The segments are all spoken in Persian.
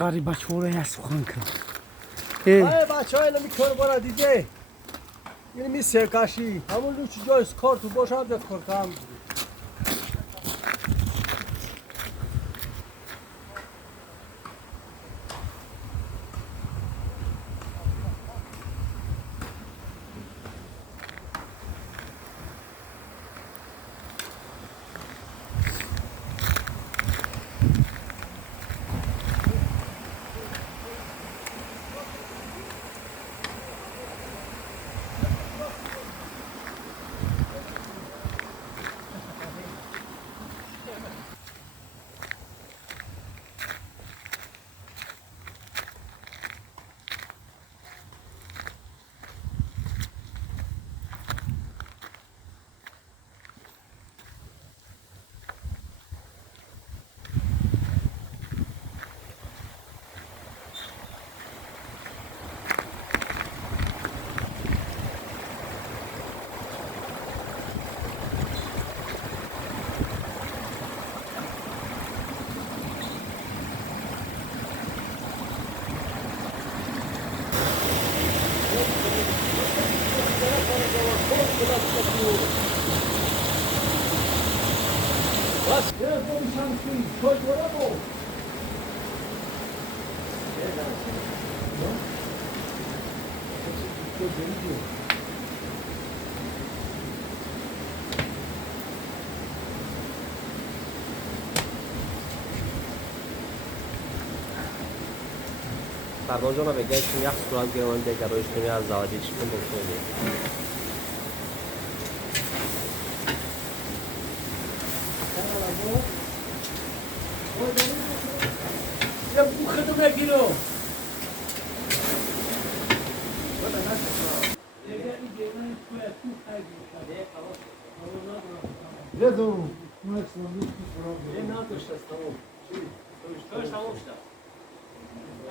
غریب بچه ها رو یه سخن کرد بچه های نمی کار برا دیده این می سرکشی همون لوچی جای کار تو باشه هم ده کار کم بس یه دو شمسی کار برا بو فرمان جانم بگه چون یخ سرعت گرمان دیگر رویش نمی از زوادی چی کن بکنه یه بوخه تو بگیرو Dedo, یه نداشت از تمام Toż hamuszta.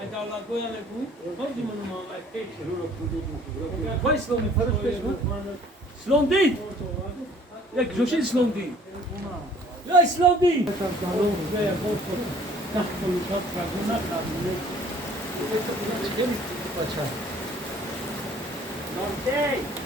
A da la goja le bu, chodzi mu ma la peki. Vai slomi, farаш пешма? Slomdi! Jak joshi slomdi. Ja slomdi. Ja bolko. Tahto lukat raguna kadne. Slomdi!